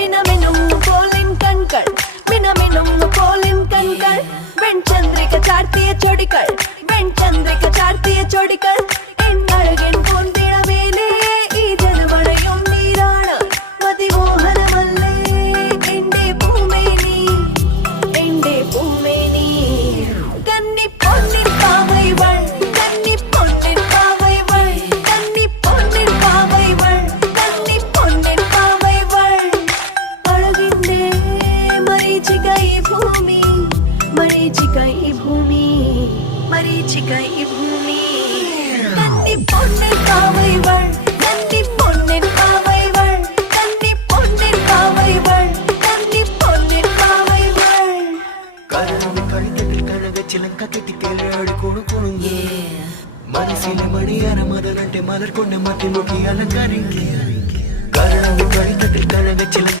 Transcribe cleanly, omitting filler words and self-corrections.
மினமினும் போலின் கண்கள் மினமினும் போலின் கண்கள் வெண்சந்திரிக சார்த்திய சொடிகள் வெண்சந்திரிக சார்த்திய சொடிகள் என் அழகின் பொன்திடமேலே ஈஜனமடையும் நீரான மதிமோகனமல்லே എന്റെ പൂമേനി എന്റെ പൂമേനി കന്നി പൊന്നിൻ പാവൈവൾ കന്നി പൊന്നിൻ പാവൈവൾ കന്നി പൊന്നിൻ പാവൈവൾ കന്നി പൊന്നിൻ പാവൈവൾ അഴകിന്റെ മരീചിക ഈ ഭൂമി മരീചിക ഈ ഭൂമി മരീചിക ഈ ഭൂമി കന്നി പൊന്നിൻ പാവൈവൾ കന്നി പൊന്നിൻ പാവൈവൾ കന്നി പൊന്നിൻ പാവൈവൾ കന്നി പൊന്നിൻ പാവൈവൾ കരണമി കളിത്തട്ടിൽ കനകച്ചിലങ്ക കെട്ടിക്കേളാടി കുണുകുണുങ്ങി മനസ്സിലെ മണിയാര മതനട്ടെ മലർ കൊണ്ട മത്തി നോക്കി അലങ്കരിക്കുക കരണമി കളിത്തട്ടിൽ കനകച്ചിലങ്ക